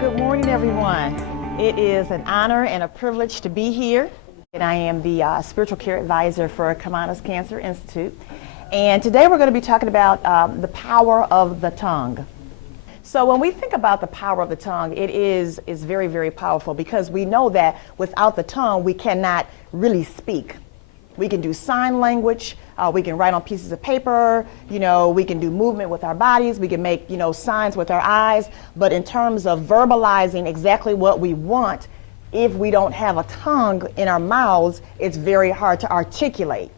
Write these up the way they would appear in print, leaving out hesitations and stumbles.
Good morning, everyone. It is an honor and a privilege to be here. And I am the spiritual care advisor for Karmanos Cancer Institute. And today we're going to be talking about the power of the tongue. So when we think about the power of the tongue, it is very, very powerful because we know that without the tongue, we cannot really speak. We can do sign language, we can write on pieces of paper, we can do movement with our bodies, we can make, signs with our eyes, but in terms of verbalizing exactly what we want, if we don't have a tongue in our mouths, it's very hard to articulate.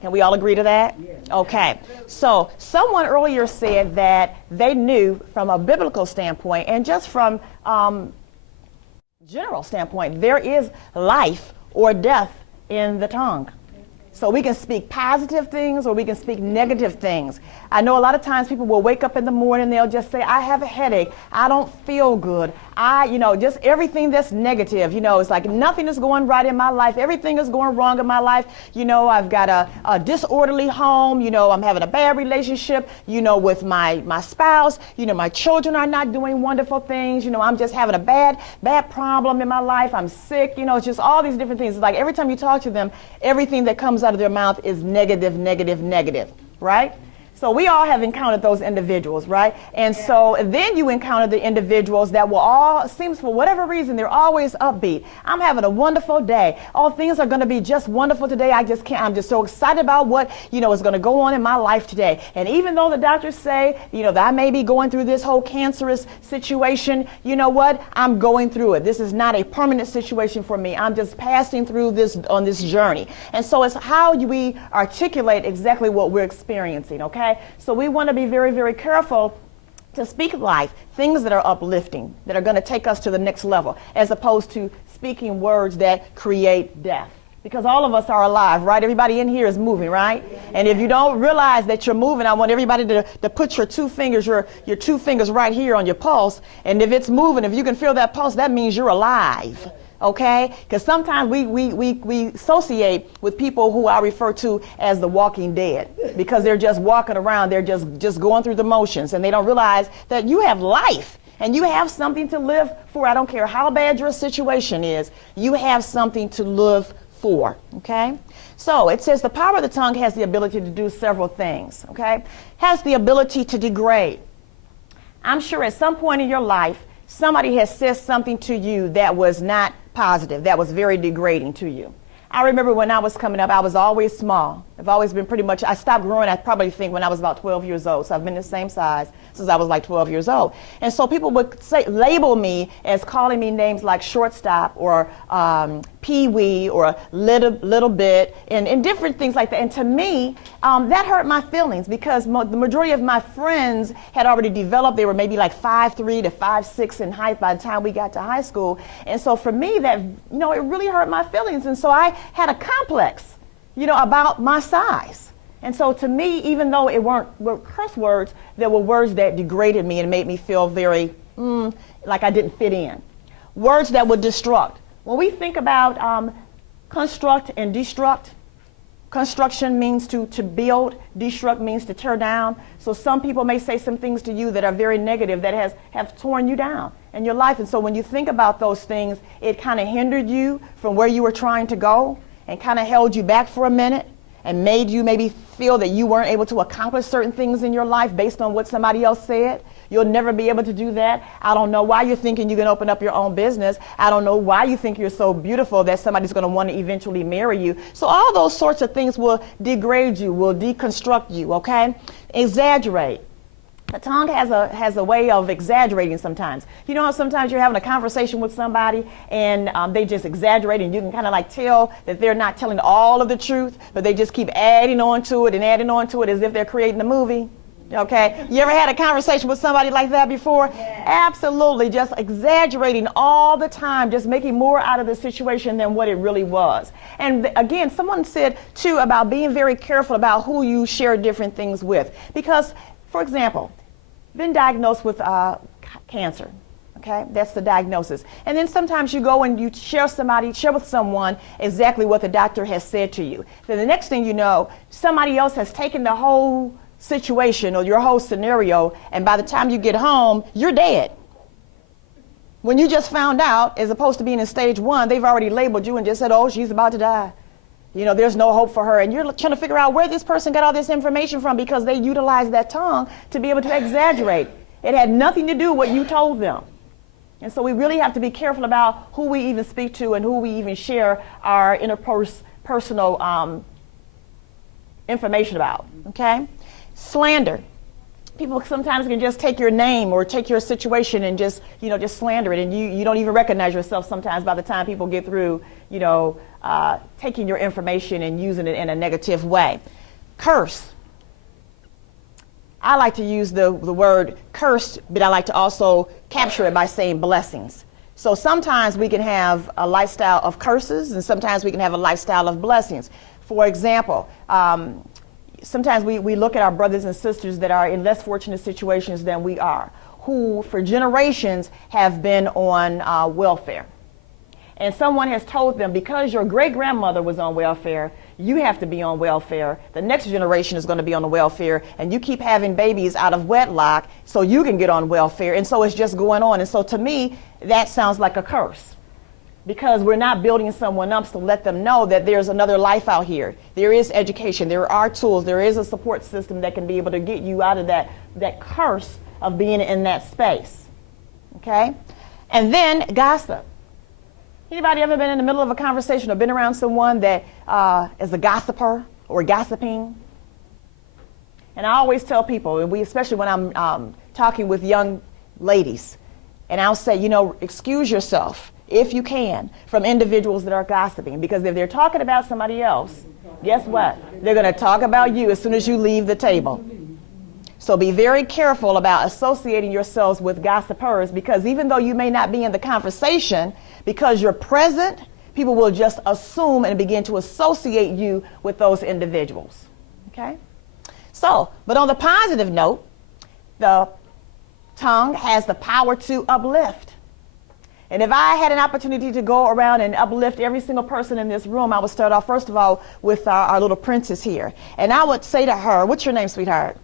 Can we all agree to that? Yes. Okay. So someone earlier said that they knew from a biblical standpoint and just from general standpoint, there is life or death in the tongue. So we can speak positive things or we can speak negative things. I know a lot of times people will wake up in the morning, they'll just say, I have a headache, I don't feel good, just everything that's negative, it's like nothing is going right in my life, everything is going wrong in my life, I've got a disorderly home, I'm having a bad relationship, with my spouse, my children are not doing wonderful things, I'm just having a bad problem in my life, I'm sick, it's just all these different things. It's like every time you talk to them, everything that comes out of their mouth is negative, negative, negative, right? So we all have encountered those individuals, right? And so then you encounter the individuals that will all, seems for whatever reason, they're always upbeat. I'm having a wonderful day. All things are going to be just wonderful today. I'm just so excited about what, is going to go on in my life today. And even though the doctors say, that I may be going through this whole cancerous situation, you know what? I'm going through it. This is not a permanent situation for me. I'm just passing through this on this journey. And so it's how we articulate exactly what we're experiencing, okay? So we want to be very, very careful to speak life, things that are uplifting, that are going to take us to the next level, as opposed to speaking words that create death. Because all of us are alive, right? Everybody in here is moving, right? And if you don't realize that you're moving, I want everybody to put your two fingers right here on your pulse. And if it's moving, if you can feel that pulse, that means you're alive. Okay? Because sometimes we associate with people who I refer to as the walking dead, because they're just walking around, they're just going through the motions, and they don't realize that you have life and you have something to live for. I don't care how bad your situation is, you have something to live for. Okay? So it says the power of the tongue has the ability to do several things. Okay? Has the ability to degrade. I'm sure at some point in your life, somebody has said something to you that was not positive, that was very degrading to you. I remember when I was coming up, I was always small. I've always been pretty much, I stopped growing, I probably think when I was about 12 years old. So I've been the same size since I was like 12 years old. And so people would label me as calling me names like shortstop or pee-wee or little bit and different things like that. And to me, that hurt my feelings because the majority of my friends had already developed. They were maybe like 5'3" to 5'6" in height by the time we got to high school. And so for me, that, it really hurt my feelings. And so I had a complex, about my size. And so to me, even though it weren't curse words, there were words that degraded me and made me feel very, like I didn't fit in. Words that would destruct. When we think about construct and destruct, construction means to build, destruct means to tear down. So some people may say some things to you that are very negative, that have torn you down in your life. And so when you think about those things, it kind of hindered you from where you were trying to go and kind of held you back for a minute and made you maybe feel that you weren't able to accomplish certain things in your life based on what somebody else said. You'll never be able to do that. I don't know why you're thinking you can open up your own business. I don't know why you think you're so beautiful that somebody's going to want to eventually marry you. So all those sorts of things will degrade you, will deconstruct you, okay? Exaggerate. The tongue has a way of exaggerating sometimes. You know how sometimes you're having a conversation with somebody and they just exaggerate and you can kind of like tell that they're not telling all of the truth, but they just keep adding on to it as if they're creating a movie. Okay? You ever had a conversation with somebody like that before? Yeah. Absolutely. Just exaggerating all the time, just making more out of the situation than what it really was. And again, someone said too about being very careful about who you share different things with. Because, for example, been diagnosed with cancer. Okay, that's the diagnosis. And then sometimes you go and you share with someone exactly what the doctor has said to you. Then the next thing you know, somebody else has taken the whole situation or your whole scenario, and by the time you get home, you're dead. When you just found out, as opposed to being in stage 1, they've already labeled you and just said, oh, she's about to die. You know, there's no hope for her. And you're trying to figure out where this person got all this information from because they utilized that tongue to be able to exaggerate. It had nothing to do with what you told them. And so we really have to be careful about who we even speak to and who we even share our interpersonal information about, okay? Slander. People sometimes can just take your name or take your situation and just slander it, and you don't even recognize yourself sometimes by the time people get through, taking your information and using it in a negative way. Curse. I like to use the word curse, but I like to also capture it by saying blessings. So sometimes we can have a lifestyle of curses, and sometimes we can have a lifestyle of blessings. For example, sometimes we look at our brothers and sisters that are in less fortunate situations than we are, who for generations have been on welfare. And someone has told them, because your great-grandmother was on welfare, you have to be on welfare. The next generation is going to be on the welfare, and you keep having babies out of wedlock so you can get on welfare. And so it's just going on. And so to me, that sounds like a curse, because we're not building someone up to let them know that there's another life out here. There is education, there are tools, there is a support system that can be able to get you out of that curse of being in that space, okay? And then gossip. Anybody ever been in the middle of a conversation or been around someone that is a gossiper or gossiping? And I always tell people, and especially when I'm talking with young ladies, and I'll say, excuse yourself, if you can, from individuals that are gossiping, because if they're talking about somebody else, guess what? They're going to talk about you as soon as you leave the table. So be very careful about associating yourselves with gossipers, because even though you may not be in the conversation, because you're present, people will just assume and begin to associate you with those individuals. Okay? So, but on the positive note, the tongue has the power to uplift. And if I had an opportunity to go around and uplift every single person in this room, I would start off, first of all, with our little princess here. And I would say to her, what's your name, sweetheart?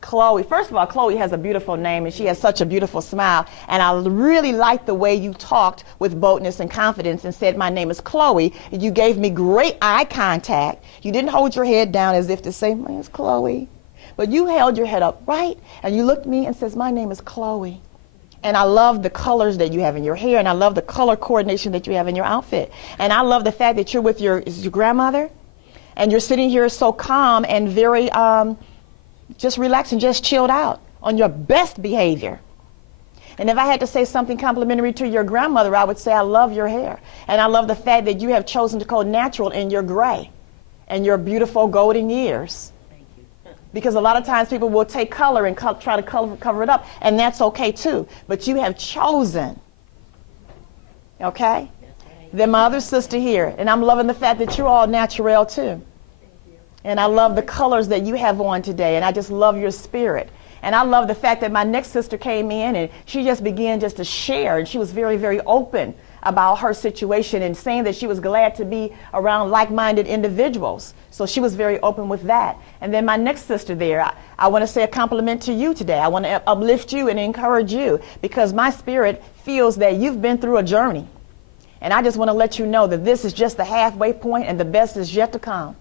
Chloe. First of all, Chloe has a beautiful name, and she has such a beautiful smile. And I really liked the way you talked with boldness and confidence and said, my name is Chloe. You gave me great eye contact. You didn't hold your head down as if to say, my name is Chloe. But you held your head up, right? And you looked at me and says, my name is Chloe. And I love the colors that you have in your hair, and I love the color coordination that you have in your outfit. And I love the fact that you're with your grandmother, and you're sitting here so calm and very just relaxed and just chilled out on your best behavior. And if I had to say something complimentary to your grandmother, I would say, I love your hair. And I love the fact that you have chosen to go natural in your gray and your beautiful golden years. Thank you. Because a lot of times people will take color and try to cover it up, and that's okay too. But you have chosen, okay? Then my other sister here, and I'm loving the fact that you're all natural too. And I love the colors that you have on today, and I just love your spirit. And I love the fact that my next sister came in and she just began just to share, and she was very, very open about her situation and saying that she was glad to be around like-minded individuals. So she was very open with that. And then my next sister there, I want to say a compliment to you today. I want to uplift you and encourage you, because my spirit feels that you've been through a journey. And I just want to let you know that this is just the halfway point and the best is yet to come.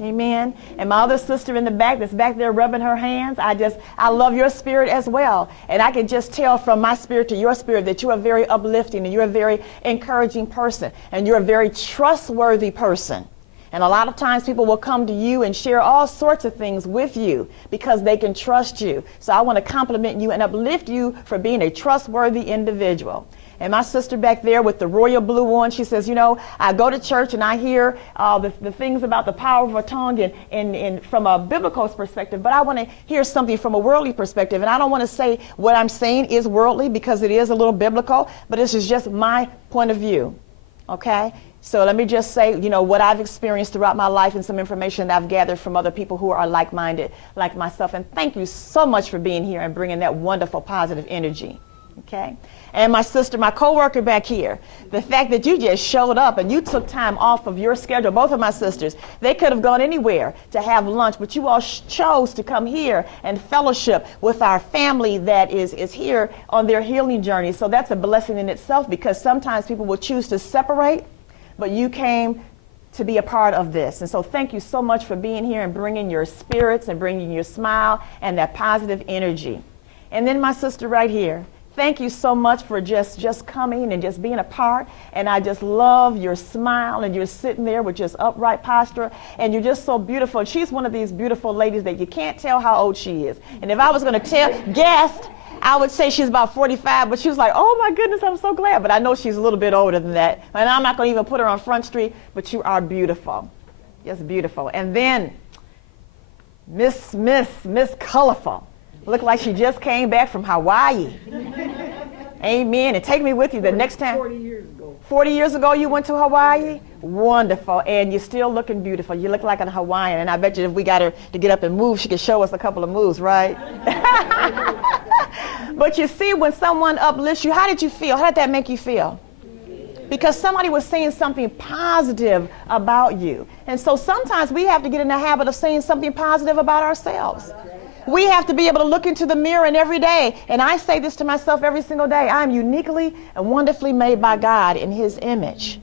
Amen. And my other sister in the back that's back there rubbing her hands, I love your spirit as well. And I can just tell from my spirit to your spirit that you're a very uplifting and you're a very encouraging person, and you're a very trustworthy person. And a lot of times people will come to you and share all sorts of things with you because they can trust you. So I want to compliment you and uplift you for being a trustworthy individual. And my sister back there with the royal blue on, she says, I go to church and I hear the things about the power of a tongue and from a biblical perspective, but I want to hear something from a worldly perspective. And I don't want to say what I'm saying is worldly, because it is a little biblical, but this is just my point of view, okay? So let me just say, what I've experienced throughout my life and some information that I've gathered from other people who are like-minded like myself. And thank you so much for being here and bringing that wonderful positive energy. Okay? And my sister, my coworker back here, the fact that you just showed up and you took time off of your schedule, both of my sisters, they could have gone anywhere to have lunch, but you all chose to come here and fellowship with our family that is here on their healing journey. So that's a blessing in itself, because sometimes people will choose to separate, but you came to be a part of this. And so thank you so much for being here and bringing your spirits and bringing your smile and that positive energy. And then my sister right here, thank you so much for just coming and just being a part. And I just love your smile, and you're sitting there with just upright posture, and you're just so beautiful. And she's one of these beautiful ladies that you can't tell how old she is. And if I was going to guess, I would say she's about 45, but she was like, oh my goodness, I'm so glad. But I know she's a little bit older than that. And I'm not going to even put her on Front Street, but you are beautiful. Just beautiful. And then Miss Colorful. Looked like she just came back from Hawaii. Amen. And take me with you the next time. 40 years ago. 40 years ago you went to Hawaii? Wonderful. And you're still looking beautiful. You look like a Hawaiian. And I bet you if we got her to get up and move, she could show us a couple of moves, right? But you see, when someone uplifts you, how did you feel? How did that make you feel? Because somebody was saying something positive about you. And so sometimes we have to get in the habit of saying something positive about ourselves. We have to be able to look into the mirror and every day, and I say this to myself every single day, I am uniquely and wonderfully made by God in His image.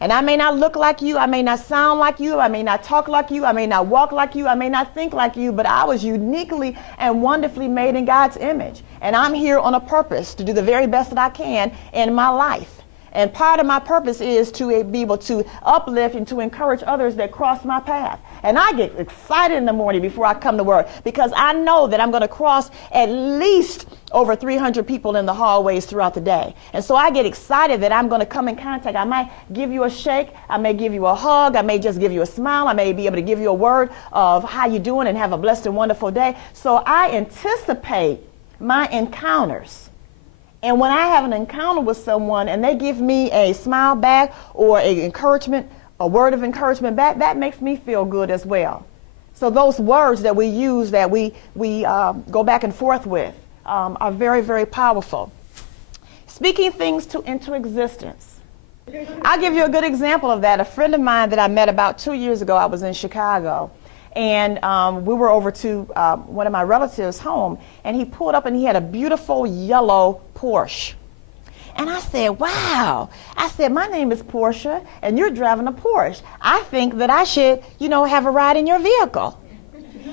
And I may not look like you, I may not sound like you, I may not talk like you, I may not walk like you, I may not think like you, but I was uniquely and wonderfully made in God's image. And I'm here on a purpose to do the very best that I can in my life. And part of my purpose is to be able to uplift and to encourage others that cross my path. And I get excited in the morning before I come to work, because I know that I'm going to cross at least over 300 people in the hallways throughout the day. And so I get excited that I'm going to come in contact. I might give you a shake. I may give you a hug. I may just give you a smile. I may be able to give you a word of how you doing and have a blessed and wonderful day. So I anticipate my encounters. And when I have an encounter with someone and they give me a smile back or a word of encouragement back, that makes me feel good as well. So those words that we use, that we go back and forth with, are very, very powerful. Speaking things into existence. I'll give you a good example of that. A friend of mine that I met about 2 years ago, I was in Chicago. And we were over to one of my relatives' home, and he pulled up and he had a beautiful yellow Porsche. And I said, wow. I said, my name is Portia, and you're driving a Porsche. I think that I should, have a ride in your vehicle.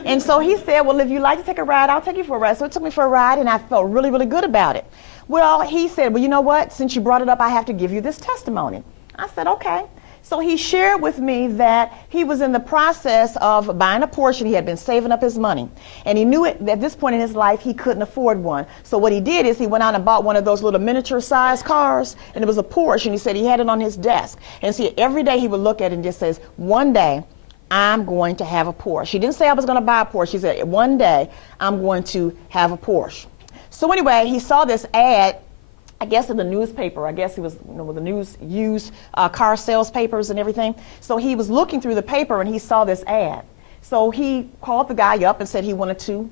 And so he said, well, if you'd like to take a ride, I'll take you for a ride. So he took me for a ride, and I felt really, really good about it. Well, he said, well, you know what? Since you brought it up, I have to give you this testimony. I said, okay. So he shared with me that he was in the process of buying a Porsche. He had been saving up his money. And he knew at this point in his life he couldn't afford one. So what he did is he went out and bought one of those little miniature sized cars, and it was a Porsche, and he said he had it on his desk. And see, every day he would look at it and just says, one day I'm going to have a Porsche. He didn't say I was going to buy a Porsche. He said, one day I'm going to have a Porsche. So anyway, he saw this ad, I guess in the newspaper. I guess it was the news used car sales papers and everything. So he was looking through the paper and he saw this ad. So he called the guy up and said he wanted to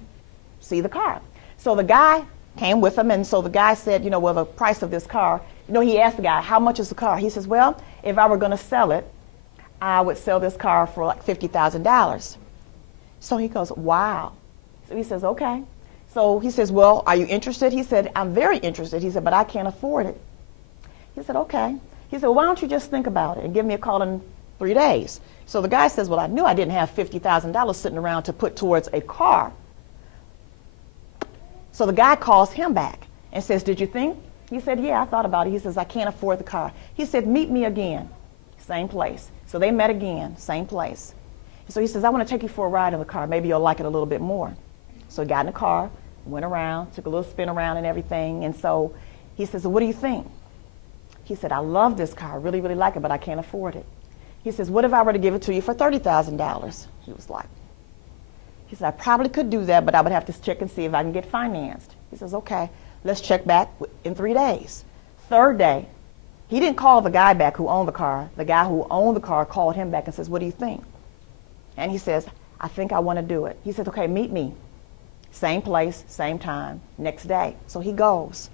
see the car. So the guy came with him, and so the guy said, well, the price of this car, he asked the guy, how much is the car? He says, well, if I were going to sell it, I would sell this car for like $50,000. So he goes, wow. So he says, okay. So he says, well, are you interested? He said, I'm very interested. He said, but I can't afford it. He said, okay. He said, well, why don't you just think about it and give me a call in 3 days? So the guy says, well, I knew I didn't have $50,000 sitting around to put towards a car. So the guy calls him back and says, did you think? He said, yeah, I thought about it. He says, I can't afford the car. He said, meet me again, same place. So they met again, same place. So he says, I want to take you for a ride in the car. Maybe you'll like it a little bit more. So he got in the car, went around, took a little spin around and everything. And so he says, well, what do you think? He said, I love this car. I really, really like it, but I can't afford it. He says, what if I were to give it to you for $30,000? He was like, he said, I probably could do that, but I would have to check and see if I can get financed. He says, okay, let's check back in 3 days. Third day, he didn't call the guy back who owned the car. The guy who owned the car called him back and says, what do you think? And he says, I think I want to do it. He says, okay, meet me. Same place, same time, next day. So he goes.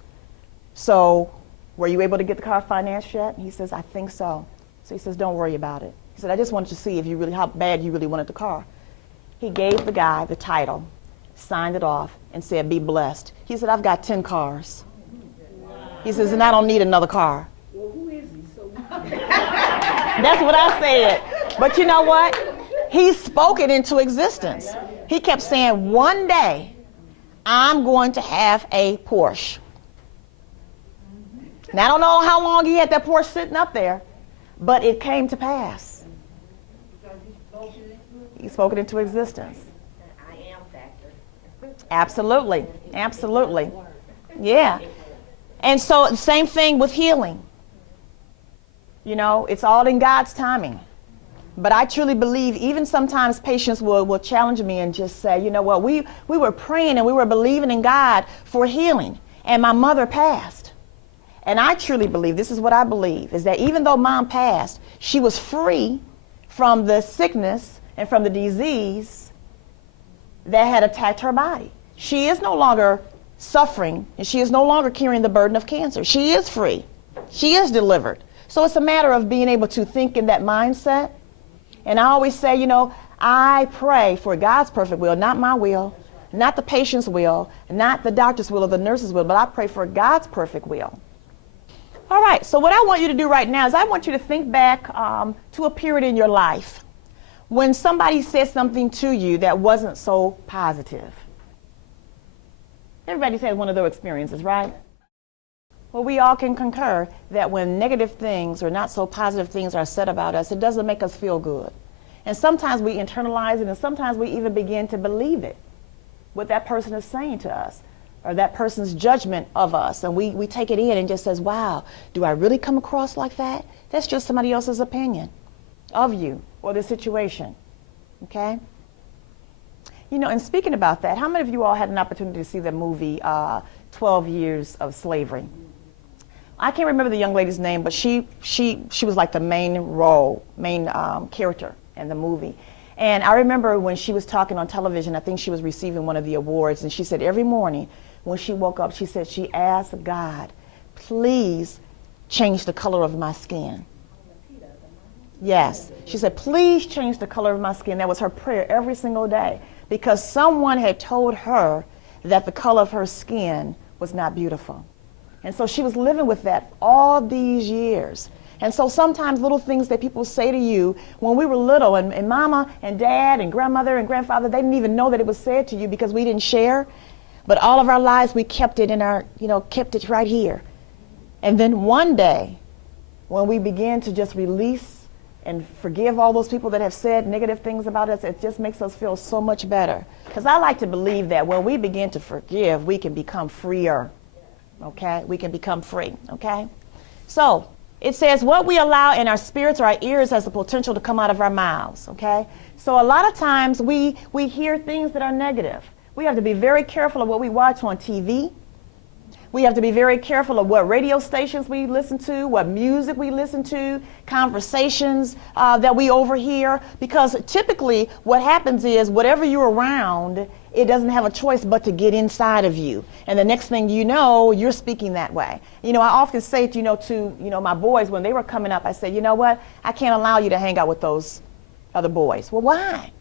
So were you able to get the car financed yet? And he says, I think so. So he says, don't worry about it. He said, I just wanted to see if you really, how bad you really wanted the car. He gave the guy the title, signed it off, and said, be blessed. He said, I've got 10 cars. He says, and I don't need another car. Well, who is he? So That's what I said. But you know what? He spoke it into existence. He kept saying, one day, I'm going to have a Porsche. Now, I don't know how long he had that Porsche sitting up there, but it came to pass. He spoke it into existence. I am factor. Absolutely. Absolutely. Yeah. And so, the same thing with healing. You know, it's all in God's timing. But I truly believe even sometimes patients will challenge me and just say, you know what, we were praying and we were believing in God for healing, and my mother passed. And I truly believe, this is what I believe, is that even though mom passed, she was free from the sickness and from the disease that had attacked her body. She is no longer suffering, and she is no longer carrying the burden of cancer. She is free. She is delivered. So it's a matter of being able to think in that mindset. And I always say, you know, I pray for God's perfect will, not my will, not the patient's will, not the doctor's will or the nurse's will, but I pray for God's perfect will. All right, so what I want you to do right now is I want you to think back to a period in your life when somebody said something to you that wasn't so positive. Everybody's had one of those experiences, right? Well, we all can concur that when negative things or not so positive things are said about us, it doesn't make us feel good. And sometimes we internalize it, and sometimes we even begin to believe it, what that person is saying to us, or that person's judgment of us. And we take it in and just says, wow, do I really come across like that? That's just somebody else's opinion of you or the situation, okay? You know, and speaking about that, how many of you all had an opportunity to see the movie 12 Years of Slavery? I can't remember the young lady's name, but she was like the main character in the movie. And I remember when she was talking on television, I think she was receiving one of the awards, and she said every morning when she woke up, she said she asked God, please change the color of my skin. Yes. She said, please change the color of my skin. That was her prayer every single day, because someone had told her that the color of her skin was not beautiful. And so she was living with that all these years. And so sometimes little things that people say to you when we were little, and mama and dad and grandmother and grandfather, they didn't even know that it was said to you because we didn't share. But all of our lives, we kept it in our, kept it right here. And then one day, when we began to just release and forgive all those people that have said negative things about us, it just makes us feel so much better. Because I like to believe that when we begin to forgive, we can become freer. Okay? We can become free. Okay? So, it says what we allow in our spirits or our ears has the potential to come out of our mouths. Okay? So a lot of times we hear things that are negative. We have to be very careful of what we watch on TV. We have to be very careful of what radio stations we listen to, what music we listen to, conversations that we overhear, because typically what happens is whatever you're around, it doesn't have a choice but to get inside of you. And the next thing you know, you're speaking that way. I often say to my boys when they were coming up, I said, you know what, I can't allow you to hang out with those other boys. Well, why?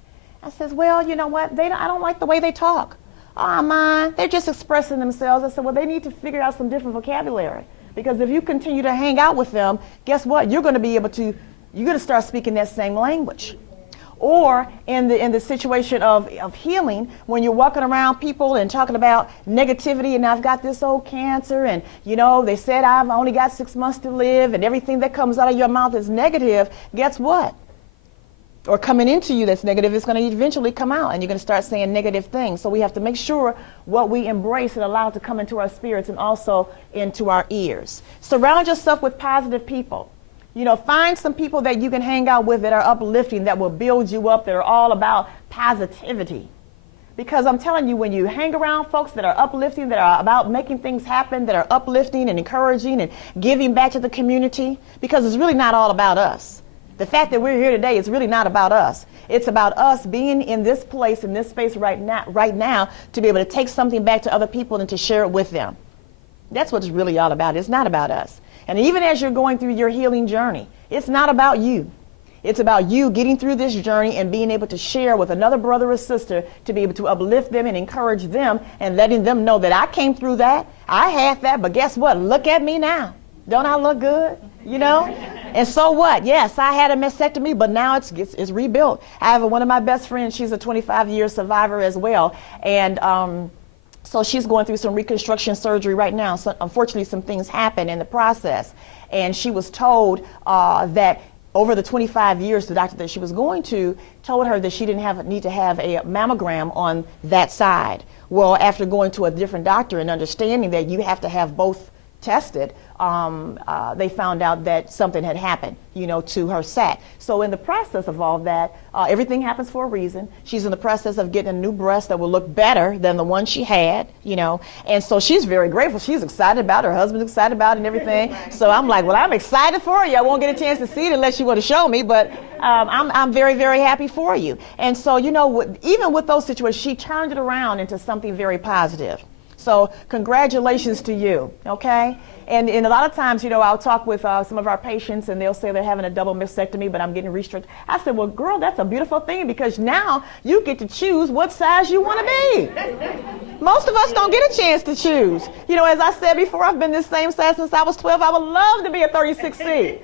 I says, well, you know what, I don't like the way they talk. Oh, man, they're just expressing themselves. I said, well, they need to figure out some different vocabulary. Because if you continue to hang out with them, guess what? You're going to start speaking that same language. Or in the situation of healing, when you're walking around people and talking about negativity, and I've got this old cancer, and they said I've only got 6 months to live, and everything that comes out of your mouth is negative, guess what? Or coming into you that's negative is going to eventually come out, and you're going to start saying negative things. So we have to make sure what we embrace and allow to come into our spirits and also into our ears. Surround yourself with positive people. Find some people that you can hang out with that are uplifting, that will build you up, that are all about positivity. Because I'm telling you, when you hang around folks that are uplifting, that are about making things happen, that are uplifting and encouraging and giving back to the community, because it's really not all about us. The fact that we're here today is really not about us. It's about us being in this place, in this space right now, to be able to take something back to other people and to share it with them. That's what it's really all about. It's not about us. And even as you're going through your healing journey, it's not about you. It's about you getting through this journey and being able to share with another brother or sister to be able to uplift them and encourage them and letting them know that I came through that. I had that, but guess what? Look at me now. Don't I look good? You know? And so what? Yes, I had a mastectomy, but now it's rebuilt. I have one of my best friends. She's a 25-year survivor as well. And so she's going through some reconstruction surgery right now. So unfortunately, some things happen in the process. And she was told that over the 25 years, the doctor that she was going to told her that she didn't need to have a mammogram on that side. Well, after going to a different doctor and understanding that you have to have both tested, they found out that something had happened, to her sac. So in the process of all that, everything happens for a reason. She's in the process of getting a new breast that will look better than the one she had, and so she's very grateful. She's excited about it. Her husband's excited about it and everything. So I'm like, well, I'm excited for you. I won't get a chance to see it unless you want to show me, but I'm very, very happy for you. And so, even with those situations, she turned it around into something very positive. So congratulations to you, okay? And a lot of times, I'll talk with some of our patients and they'll say they're having a double mastectomy, but I'm getting restricted. I said, well, girl, that's a beautiful thing because now you get to choose what size you want to be. Most of us don't get a chance to choose. As I said before, I've been this same size since I was 12. I would love to be a 36C,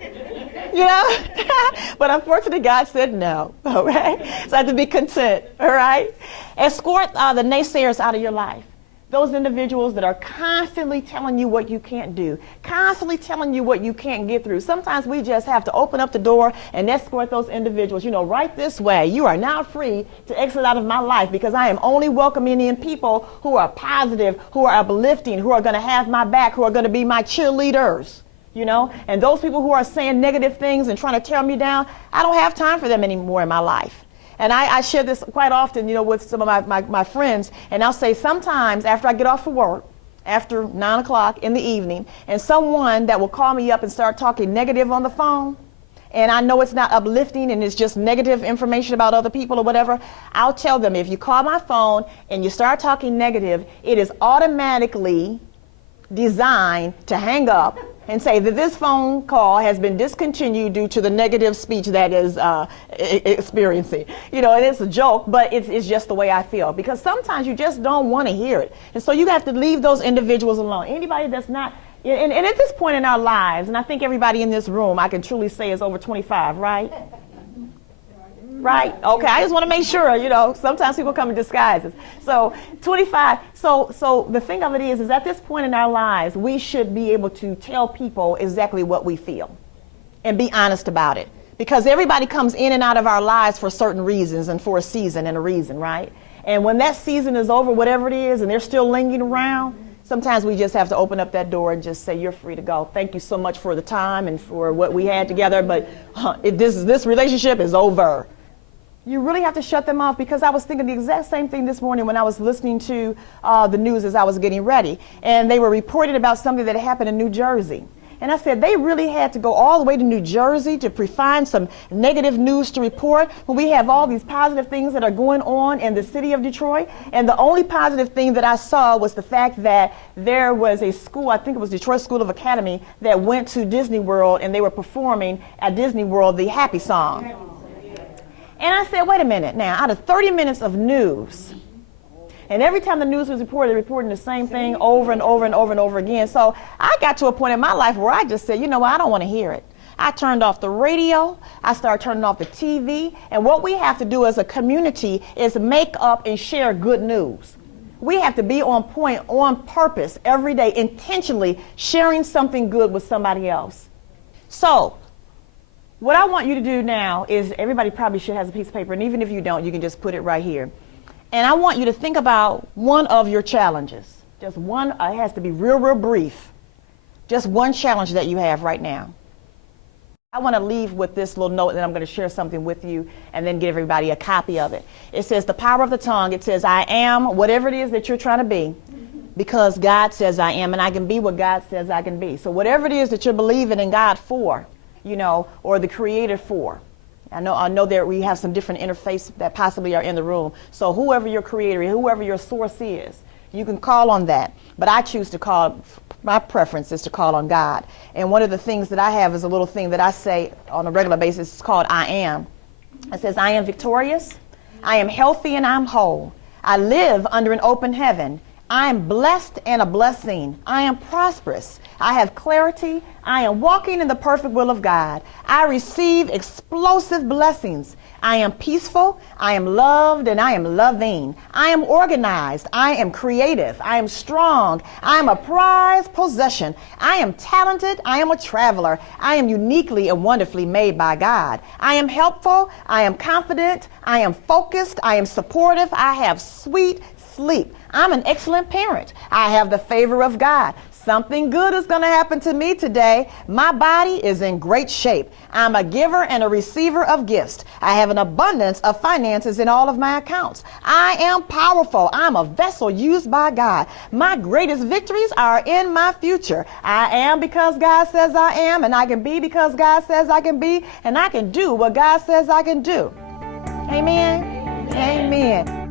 but unfortunately, God said no, okay? So I have to be content, all right? Escort the naysayers out of your life. Those individuals that are constantly telling you what you can't do, constantly telling you what you can't get through. Sometimes we just have to open up the door and escort those individuals, right this way. You are now free to exit out of my life because I am only welcoming in people who are positive, who are uplifting, who are going to have my back, who are going to be my cheerleaders. And those people who are saying negative things and trying to tear me down, I don't have time for them anymore in my life. And I share this quite often, with some of my friends, and I'll say sometimes after I get off of work, after 9 o'clock in the evening, and someone that will call me up and start talking negative on the phone, and I know it's not uplifting and it's just negative information about other people or whatever, I'll tell them if you call my phone and you start talking negative, it is automatically designed to hang up and say that this phone call has been discontinued due to the negative speech that is experiencing. And it's a joke, but it's just the way I feel. Because sometimes you just don't want to hear it. And so you have to leave those individuals alone. Anybody that's not, and at this point in our lives, and I think everybody in this room, I can truly say is over 25, right? Right? Okay, I just want to make sure, sometimes people come in disguises. So 25, so the thing of it is at this point in our lives, we should be able to tell people exactly what we feel and be honest about it. Because everybody comes in and out of our lives for certain reasons and for a season and a reason, right? And when that season is over, whatever it is, and they're still lingering around, sometimes we just have to open up that door and just say, you're free to go. Thank you so much for the time and for what we had together, but this relationship is over. You really have to shut them off because I was thinking the exact same thing this morning when I was listening to the news as I was getting ready. And they were reporting about something that happened in New Jersey. And I said, they really had to go all the way to New Jersey to find some negative news to report when we have all these positive things that are going on in the city of Detroit. And the only positive thing that I saw was the fact that there was a school, I think it was Detroit School of Academy, that went to Disney World and they were performing at Disney World the Happy Song. And I said, wait a minute now, out of 30 minutes of news, and every time the news was reported, they're reporting the same thing over and over and over and over again. So I got to a point in my life where I just said, what, I don't want to hear it. I turned off the radio, I started turning off the TV, and what we have to do as a community is make up and share good news. We have to be on point, on purpose, every day, intentionally sharing something good with somebody else. So, what I want you to do now is, everybody probably should have a piece of paper, and even if you don't, you can just put it right here. And I want you to think about one of your challenges. Just one, it has to be real, real brief. Just one challenge that you have right now. I want to leave with this little note, and I'm going to share something with you and then give everybody a copy of it. It says, the power of the tongue. It says, I am whatever it is that you're trying to be because God says I am, and I can be what God says I can be. So whatever it is that you're believing in God for, or the Creator for. I know that we have some different interfaces that possibly are in the room. So whoever your Creator is, whoever your source is, You can call on that. But I choose to call, my preference is to call on God. And one of the things that I have is a little thing that I say on a regular basis. It's called I am. It says, I am victorious. I am healthy and I'm whole. I live under an open heaven. I am blessed and a blessing. I am prosperous. I have clarity. I am walking in the perfect will of God. I receive explosive blessings. I am peaceful. I am loved and I am loving. I am organized. I am creative. I am strong. I am a prized possession. I am talented. I am a traveler. I am uniquely and wonderfully made by God. I am helpful. I am confident. I am focused. I am supportive. I have sweet sleep. I'm an excellent parent. I have the favor of God. Something good is going to happen to me today. My body is in great shape. I'm a giver and a receiver of gifts. I have an abundance of finances in all of my accounts. I am powerful. I'm a vessel used by God. My greatest victories are in my future. I am because God says I am, and I can be because God says I can be, and I can do what God says I can do. Amen. Amen.